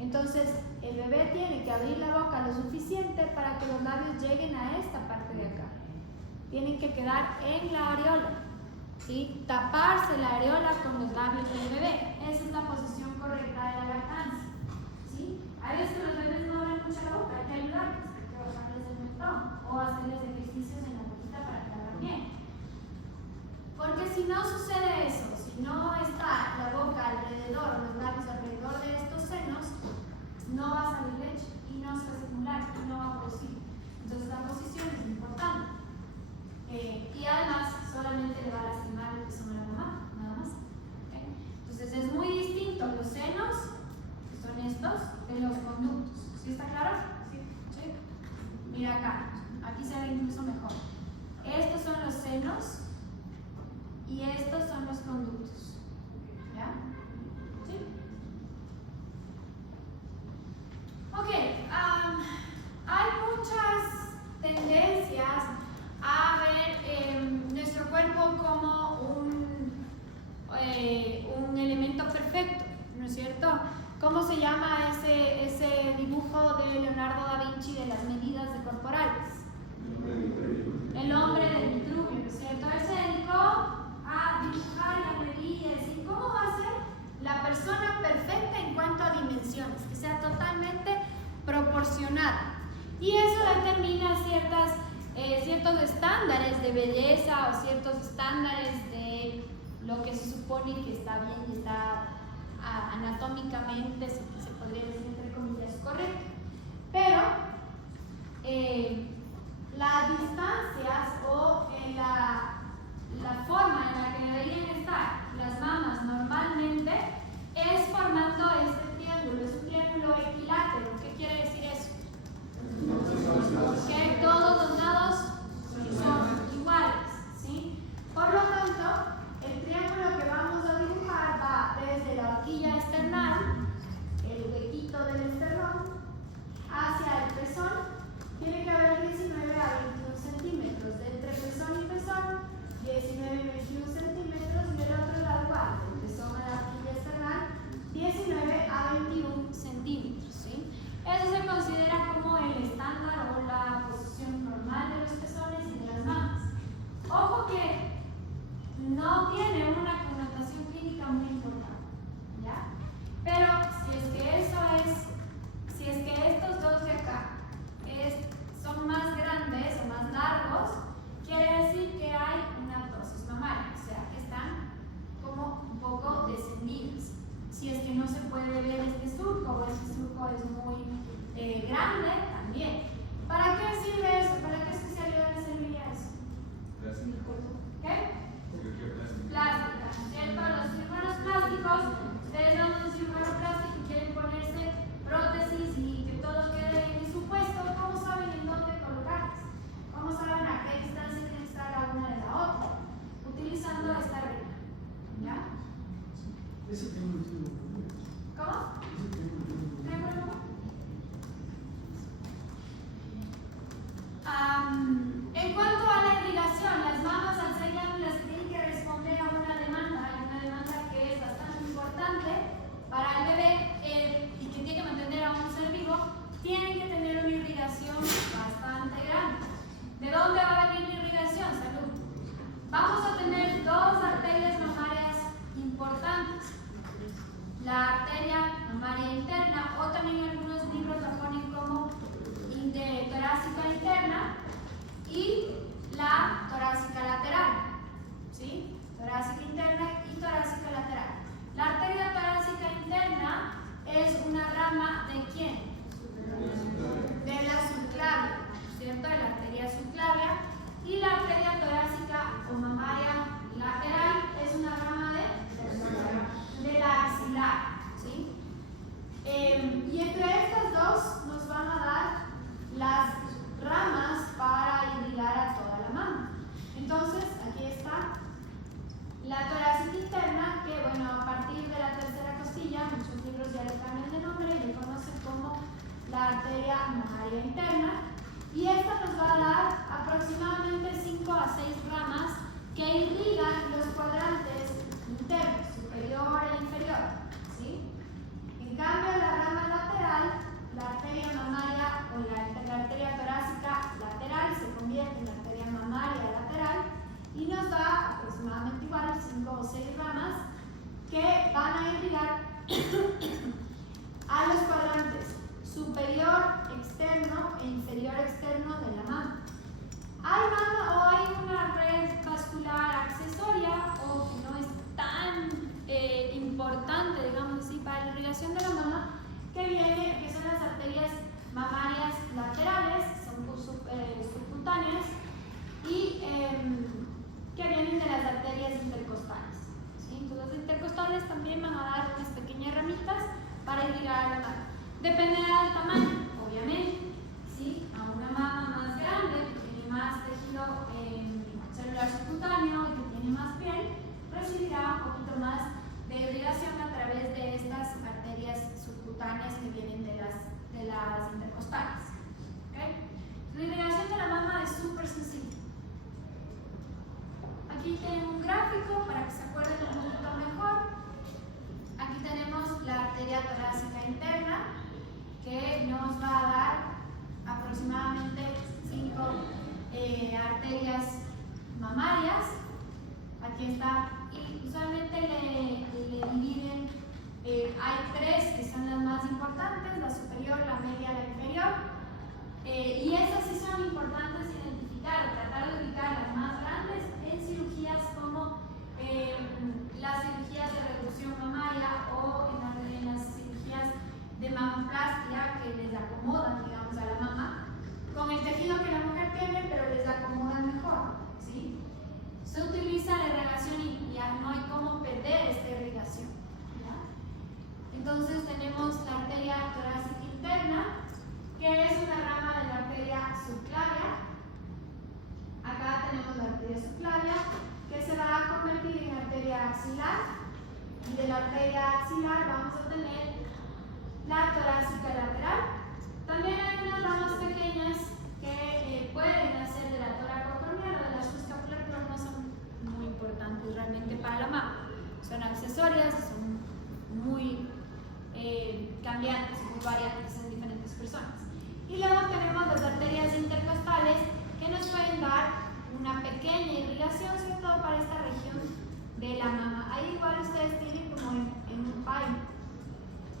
Entonces, el bebé tiene que abrir la boca lo suficiente para que los labios lleguen a esta parte de acá. Tienen que quedar en la areola, ¿sí? Taparse la areola con los labios del bebé. Esa es la posición correcta de la lactancia, ¿sí? A veces los bebés no abren mucho la boca, hay que ayudarles, hay que bajarles el mentón o hacerles ejercicios en la boquita para que hagan bien. Porque si no sucede eso, si no está la boca alrededor, los labios alrededor de estos senos, no va a salir leche y no se va a estimular y no va a producir. Entonces la posición es importante. Y además solamente le va a lastimar el pezón a la mamá, nada más. ¿Okay? Entonces es muy distinto los senos, que son estos, de los conductos. ¿Sí está claro? ¿Sí? Mira acá, aquí se ve incluso mejor. Estos son los senos y estos son los conductos. ¿Ya? ¿Sí? Ok, hay muchas tendencias a ver nuestro cuerpo como un elemento perfecto, ¿no es cierto? ¿Cómo se llama ese dibujo de Leonardo da Vinci de las medidas corporales? El hombre del Vitruvio, ¿no es cierto? Él se dedicó a dibujar y a medir y a decir cómo va a ser la persona perfecta en cuanto a dimensiones, que sea totalmente proporcionada. Y eso determina ciertos estándares de belleza o ciertos estándares de lo que se supone que está bien y está anatómicamente, se podría decir entre comillas, correcto. Pero las distancias o la forma en la que deberían estar las mamas normalmente es formando este triángulo, es un triángulo equilátero. ¿Qué quiere decir eso? Que todos los lados son iguales, ¿sí? Por lo tanto, el triángulo que vamos a dibujar va desde la horquilla esternal, el huequito del esternón, hacia el pezón. Tiene que haber 19 a 21 centímetros. De entre pezón y pezón, 19 y 21 centímetros. Y del otro lado igual, del pezón a la horquilla external, 19 a 21 centímetros, ¿sí? Eso se considera como el estándar o la posición normal de los pezones y de las mamas. Ojo que no tiene una connotación clínica muy importante, ¿ya? Pero si es que estos dos de acá son más grandes o más largos, quiere decir que hay una ptosis mamaria, o sea que están como un poco descendidas. Si es que no se puede ver este surco o este surco es muy grande, también. ¿Para qué sirve eso? ¿Para qué especialidad le serviría eso? ¿Qué? Plástica, ¿cierto? Los cirujanos plásticos, ustedes van a un cirujano plástico y quieren ponerse prótesis y que todo quede en su puesto, ¿cómo saben en dónde colocarlas? ¿Cómo saben a qué distancia tiene que estar la una de la otra? Utilizando esta regla, ¿ya? Ese triángulo tiene un nombre. ¿Cómo? ¿Triángulo? En cuanto a la irrigación, las mamas al ser glándulas que tienen que responder a una demanda, hay una demanda que es bastante importante para el bebé y que tiene que mantener a un ser vivo, tienen que tener una irrigación bastante grande. ¿De dónde va a venir la irrigación? Salud. Vamos a tener dos arterias mamarias importantes. La arteria mamaria interna, o también algunos libros la ponen como torácica interna, y la torácica lateral, ¿sí? Torácica interna y torácica lateral. La arteria torácica interna es una rama ¿de quién? De la subclavia, ¿cierto? mamaria interna, y esta nos va a dar aproximadamente 5 a 6 ramas que irrigan los cuadrantes internos, superior e inferior, ¿sí? En cambio, la rama lateral, la arteria mamaria o la arteria torácica lateral se convierte en arteria mamaria lateral y nos da aproximadamente igual 5 o 6 ramas que van a irrigar a los cuadrantes superior externo e inferior externo de la mama. Hay mama o hay una red vascular accesoria o que no es tan importante, digamos así, para la irrigación de la mama, que son las arterias mamarias laterales, son subcutáneas y que vienen de las arterias intercostales, ¿sí? Entonces las intercostales también van a dar unas pequeñas ramitas para irrigar a la mama. Dependerá del tamaño, obviamente, ¿sí? A una mama más grande, que tiene más tejido celular subcutáneo y que tiene más piel, recibirá un poquito más de irrigación a través de estas arterias subcutáneas que vienen de las intercostales. ¿Okay? La irrigación de la mama es súper sencilla. Aquí tienen un gráfico para que se acuerden un poquito mejor. Aquí tenemos la arteria torácica interna, que nos va a dar aproximadamente 5 arterias mamarias. Aquí está, y usualmente le dividen, hay 3 que son las más importantes, la superior, la media, la inferior, y esas sí son importantes identificar, tratar de ubicar las más grandes en cirugías como las cirugías de reducción mamaria o en las cirugías de mamoplastia que les acomodan, digamos, a la mama con el tejido que la mujer tiene, pero les acomodan mejor, ¿sí? Se utiliza la irrigación y ya no hay cómo perder esta irrigación, ¿ya? Entonces tenemos la arteria torácica interna, que es una rama de la arteria subclavia. Acá tenemos la arteria subclavia, que se va a convertir en arteria axilar, y de la arteria axilar vamos a tener la torácica lateral. También hay unas ramas pequeñas que pueden nacer de la toracocorneal o de la subescapular, pero no son muy importantes realmente para la mama. Son accesorias, son muy cambiantes, muy variantes en diferentes personas. Y luego tenemos las arterias intercostales que nos pueden dar una pequeña irrigación, sobre todo para esta región de la mama. Ahí igual ustedes tienen como en un pie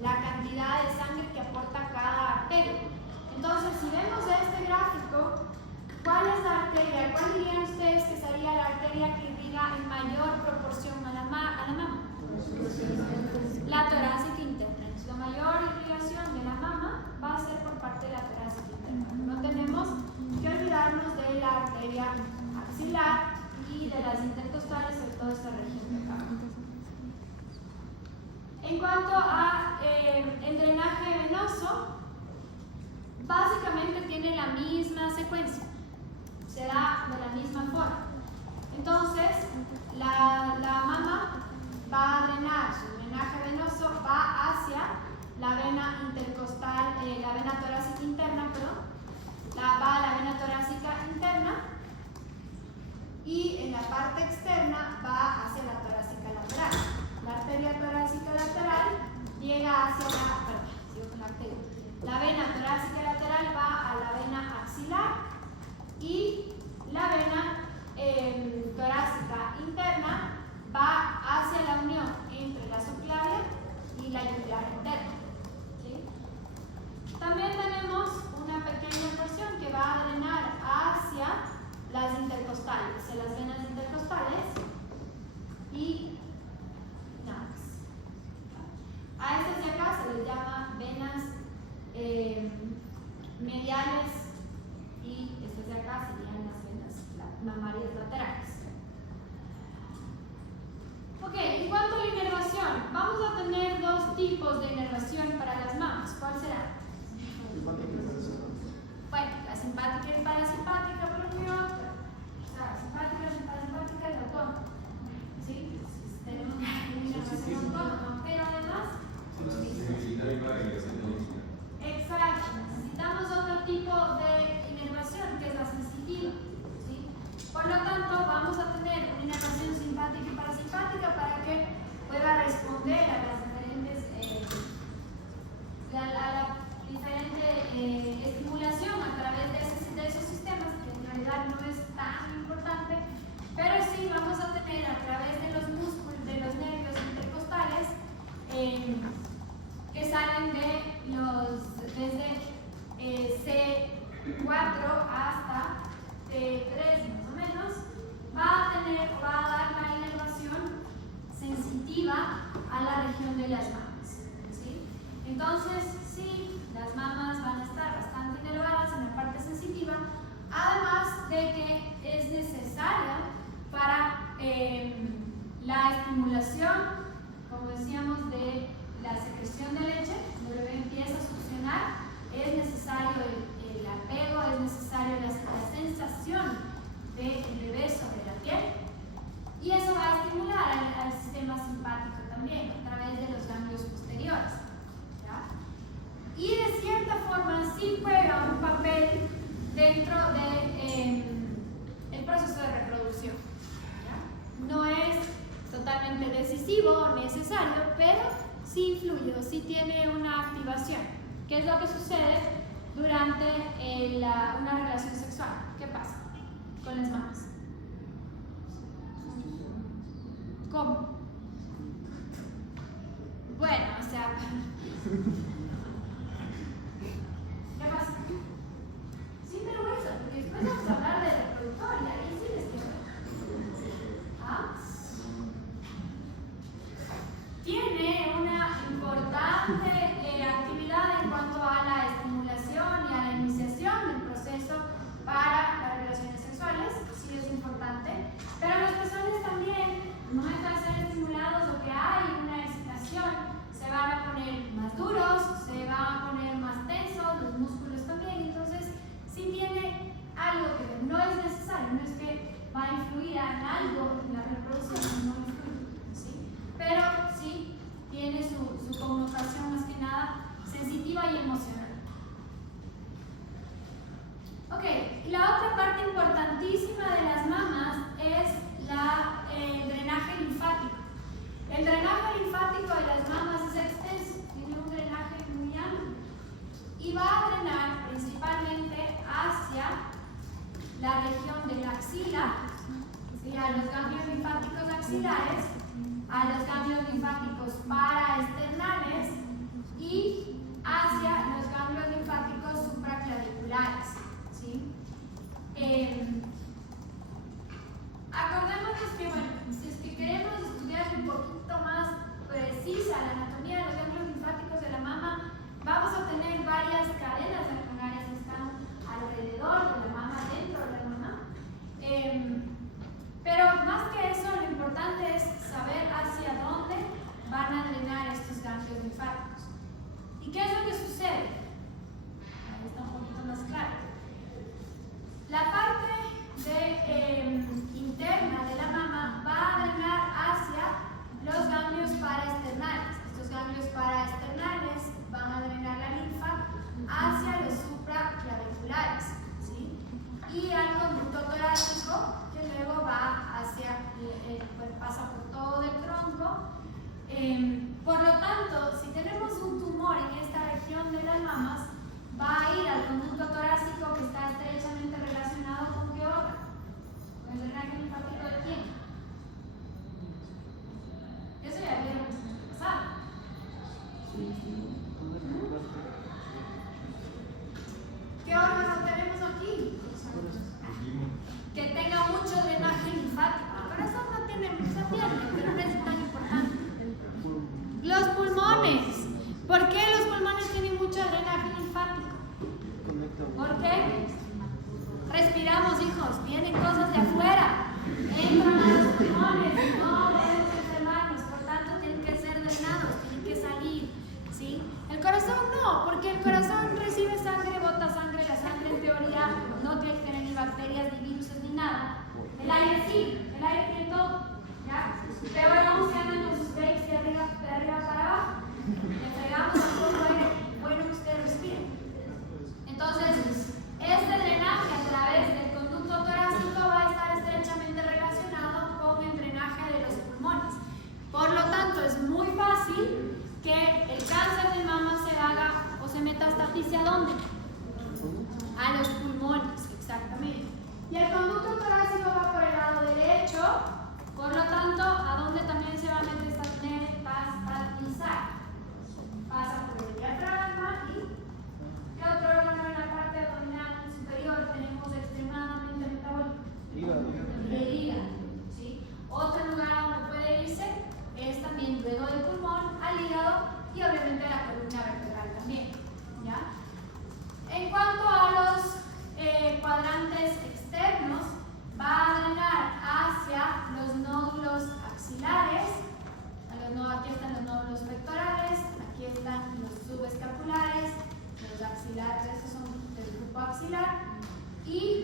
la cantidad de sangre que aporta cada arteria. Entonces, si vemos este gráfico, ¿cuál es la arteria? ¿Cuál dirían ustedes que sería la arteria que irriga en mayor proporción a la mama? La torácica interna. Entonces, la mayor irrigación de la mama va a ser por parte de la torácica interna. No tenemos que olvidarnos de la arteria axilar y de las intercostales, sobre todo esta región de acá. En cuanto a el drenaje venoso, básicamente tiene la misma secuencia, se da de la misma forma. Entonces, la mama va a drenar, su drenaje venoso va hacia la vena intercostal, la vena torácica interna, va a la vena torácica interna, y en la parte externa va hacia la torácica lateral. La arteria torácica lateral llega hacia la vena torácica lateral va a la vena axilar, y la vena torácica interna va hacia la unión entre la subclavia y la yugular interna, ¿sí? También tenemos 4 hasta T3 más o menos, va a dar la inervación sensitiva a la región de las mamas, ¿sí? Entonces, sí, las mamas van a estar bastante inervadas en la parte sensitiva, además de que es necesaria para la estimulación, como decíamos, de la secreción de leche. Cuando el bebé empieza a succionar, es necesario el apego, es necesario la sensación del bebé sobre la piel, y eso va a estimular al sistema simpático también a través de los ganglios posteriores, ¿ya? Y de cierta forma sí juega un papel dentro del proceso de reproducción, ¿ya? No es totalmente decisivo o necesario, pero sí influye o sí tiene una activación. ¿Qué es lo que sucede durante una relación sexual? ¿Qué pasa con las mamas? ¿Cómo? Bueno, o sea, ¿qué pasa? Sin vergüenza, porque después vamos a hablar de reproductor y ahí sí les queda. ¿Ah? Tiene una importante actividad en cuanto a la estimulación y a la iniciación del proceso para las relaciones sexuales, sí es importante, pero los pezones también, al momento de ser estimulados o que hay una excitación, se van a poner más duros, se van a poner más tensos, los músculos también, entonces sí tiene algo que ver. No es necesario, no es que va a influir en algo en la reproducción, no influye, ¿sí? Pero sí tiene su connotación más que nada sensitiva y emocional. Ok, y la otra parte importantísima de las mamas es el drenaje linfático. El drenaje linfático de las mamas es extenso, tiene un drenaje muy amplio y va a drenar principalmente hacia la región de la axila, ¿sí? A los ganglios linfáticos axilares, a los ganglios linfáticos paraesternales y hacia los ganglios linfáticos supraclaviculares, ¿sí? Acordémonos que, bueno, si es que queremos estudiar un poquito más precisa la anatomía de los ganglios linfáticos de la mama, vamos a tener varias cadenas ganglionarias que están alrededor de la mama, dentro de la mama. Pero más que eso, lo importante es saber hacia dónde van a drenar estos ganglios linfáticos. ¿Y qué es lo que sucede? Ahí está un poquito más claro. La parte interna de la mama va a drenar hacia los ganglios paraesternales. Estos ganglios paraesternales van a drenar la linfa hacia los supraclaviculares, ¿sí? Y al conducto torácico, que luego va hacia, pues pasa por todo el tronco. Por lo tanto, si tenemos un tumor en esta región de las mamas, va a ir al conducto torácico, que está estrechamente relacionado con qué órgano. ¿Con el drenaje linfático de quién? Eso ya vieron la pasada. ¿Qué órgano tenemos aquí? Que tenga mucho drenaje linfático. El corazón no tiene mucha piel, pero no es tan importante. Los pulmones. ¿Por qué los pulmones tienen mucho drenaje linfático? ¿Por qué? Respiramos, hijos, vienen cosas de afuera, entran a los pulmones, no podemos enfermarnos, por tanto tienen que ser drenados, tienen que salir, ¿sí? El corazón no, porque el corazón recibe sangre, bota sangre, la sangre en teoría no tiene que tener ni bacterias, ni virus, ni nada. El aire sí, el aire tiene todo, ¿ya? Pero vamos que andan con sus bakes de arriba para abajo, le fregamos un poco de aire, bueno que ustedes respiren. Entonces, este drenaje a través del conducto torácico va a estar estrechamente relacionado con el drenaje de los pulmones. Por lo tanto, es muy fácil que el cáncer de mama se haga o se metastatice ¿a dónde? A los pulmones, exactamente. Y el conducto torácico va por el lado derecho, por lo tanto, ¿a dónde también? aquí están los nódulos pectorales, aquí están los subescapulares, los axilares, estos son del grupo axilar, y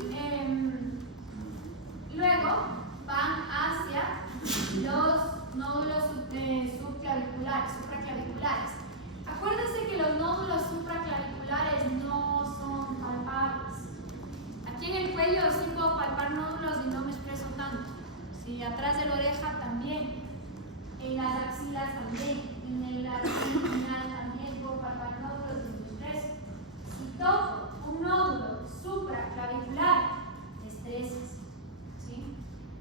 luego van hacia los nódulos supraclaviculares. Acuérdense que los nódulos supraclaviculares no son palpables. Aquí en el cuello sí puedo palpar nódulos y no me expreso tanto. Sí, atrás de la oreja también. En las axilas también. En el final también puedo palpar nódulos y me expreso. Si toco un nódulo supraclavicular, me estresas. ¿Sí?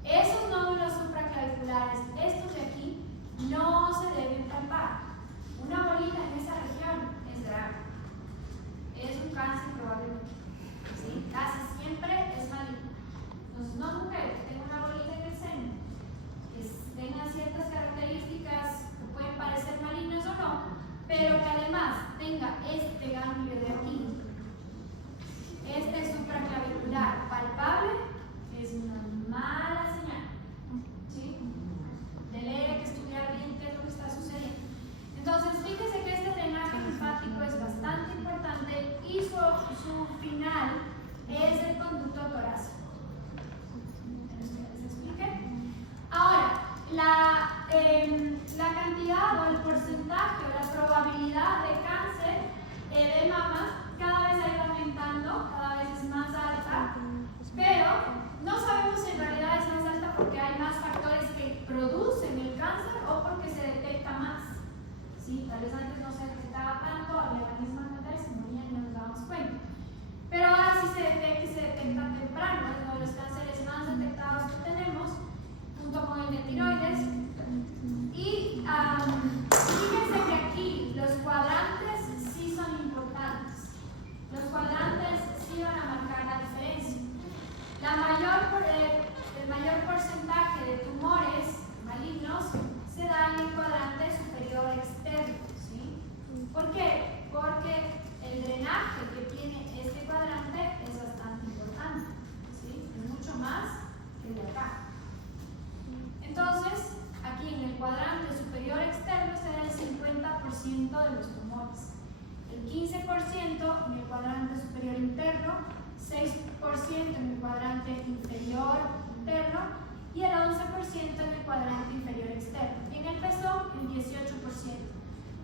Esos nódulos supraclaviculares, estos de aquí, no se deben palpar. Una bolita en esa región es grave. Es un cáncer probablemente. ¿Sí? Casi siempre es maligno. Entonces, no mujer que tenga una bolita en el seno, que tenga ciertas características que pueden parecer malignas o no, pero que además tenga este ganglio de aquí, este supraclavicular palpable, es una mala señal. ¿Sí? Debe que estudiar bien qué es lo que está sucediendo. Entonces, fíjense que este drenaje linfático es bastante importante y su final es el conducto torácico. ¿Les expliqué? Ahora, la cantidad o el porcentaje o la probabilidad de cáncer de mama cada vez ha ido aumentando, cada vez es más alta, pero no sabemos si en realidad es más alta porque hay más factores que producen el cáncer o porque se detecta más. ¿Sí? Tal vez antes no se detectaba tanto, había la misma cantidad y se morían y no nos dábamos cuenta. Pero ahora sí se detecta temprano, es uno de los cánceres más detectados que tenemos, junto con el de tiroides. Y fíjense que aquí los cuadrantes sí son importantes. Los cuadrantes sí van a marcar la diferencia. El mayor porcentaje de tumores malignos se da en el cuadrante superior externo. ¿Sí? ¿Por qué? Porque el drenaje que tiene este cuadrante es bastante importante. ¿Sí? Es mucho más que el de acá. Entonces, aquí en el cuadrante superior externo se da el 50% de los tumores. El 15% en el cuadrante superior interno, 6% en el cuadrante inferior interno y el 11% en el cuadrante inferior externo. Y en el pezón, el 18%.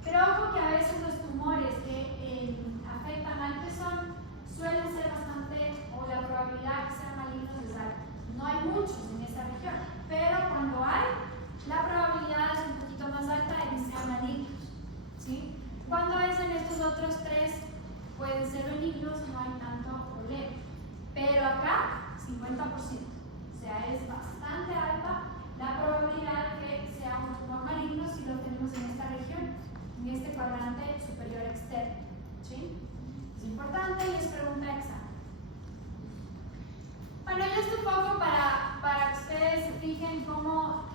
Pero ojo que a veces los tumores que afectan al pezón suelen ser bastante, o la probabilidad de ser malignos es alta. No hay muchos en esta región, pero cuando hay, la probabilidad es un poquito más alta de que sean malignos. ¿Sí? Cuando es en estos otros tres, pueden ser benignos, no hay tanto problema. Pero acá, 50%. O sea, es bastante alta la probabilidad de que sea un tumor maligno si lo tenemos en esta región, en este cuadrante superior externo. ¿Sí? Es importante y es pregunta de examen. Bueno, y esto un poco para que ustedes se fijen cómo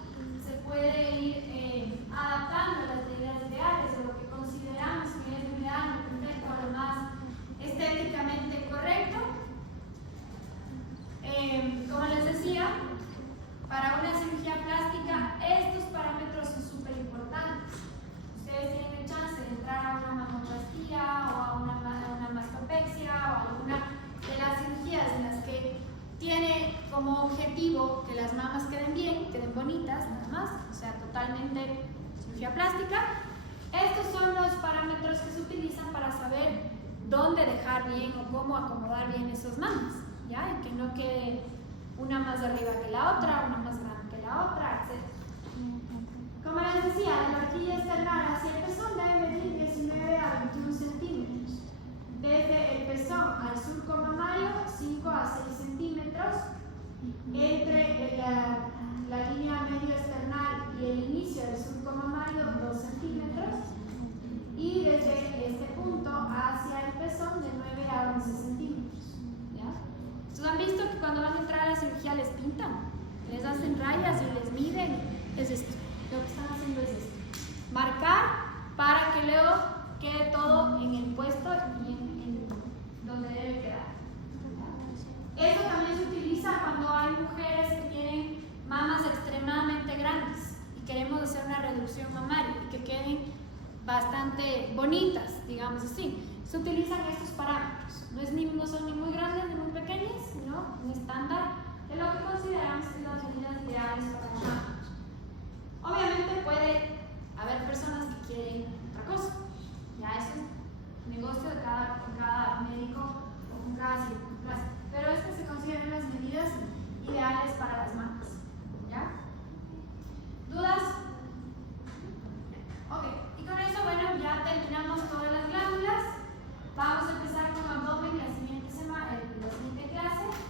se puede ir adaptando a las medidas ideales o lo que consideramos que es lo ideal, lo perfecto o lo más estéticamente correcto. Como les decía, para una cirugía plástica estos parámetros son súper importantes. Ustedes tienen el chance de entrar a una mamoplastía o a una mastopexia o a alguna de las cirugías en las que tiene como objetivo que las mamas queden bien, queden bonitas, nada más, o sea, totalmente cirugía plástica. Estos son los parámetros que se utilizan para saber dónde dejar bien o cómo acomodar bien esas mamas, ¿ya? Y que no quede una más arriba que la otra, una más grande que la otra, etc. Como les decía, la horquilla externa hacia el pezón debe medir 19 a 21 centímetros. Desde el pezón al surco mamario, 5 a 6 centímetros. Entre la línea medio esternal y el inicio del surco mamario, 2 centímetros. Y desde este punto hacia el pezón, de 9 a 11 centímetros. ¿Ya? Entonces, han visto que cuando van a entrar a la cirugía les pintan, les hacen rayas y les miden. Es esto. Lo que están haciendo es esto. Marcar para que luego quede todo en el puesto y en donde debe quedar. Esto también se utiliza cuando hay mujeres que tienen mamas extremadamente grandes y queremos hacer una reducción mamaria y que queden bastante bonitas, digamos así. Se utilizan estos parámetros. No son ni muy grandes ni muy pequeñas, sino un estándar de lo que consideramos que son las medidas ideales para la mama. Obviamente puede haber personas que quieren otra cosa. Ya eso es negocio de cada médico o con cada circunstancia. Pero estas se consideran las medidas ideales para las mamas. ¿Ya? ¿Dudas? Ok, y con eso, bueno, ya terminamos todas las glándulas. Vamos a empezar con abdomen la siguiente semana, la siguiente clase.